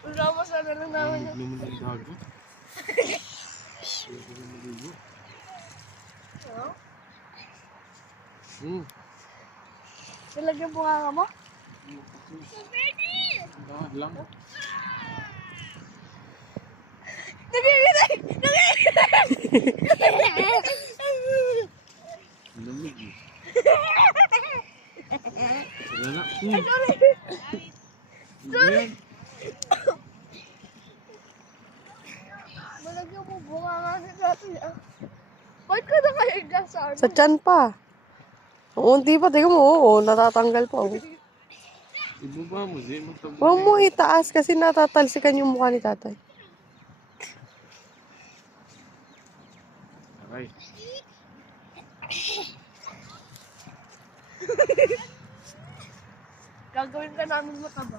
Kasama sana lang namin. Naman ang gago. Nilagyan po nga mo? Dahil lang. Nagigitay! Lamig eh. Wala na. Sorry! Sorry! Malagyan mo bunga nga ni dati ah. Bakit ka na kayo dyan sa ano? Sa tiyan pa. Unti pa, tingnan mo, oo, natatanggal pa. Oh. Ibaba mo, di mo tabi. Huwag mo itaas kasi natatalsikan yung mukha ni tatay. Aray. Gagawin ka namin mataba.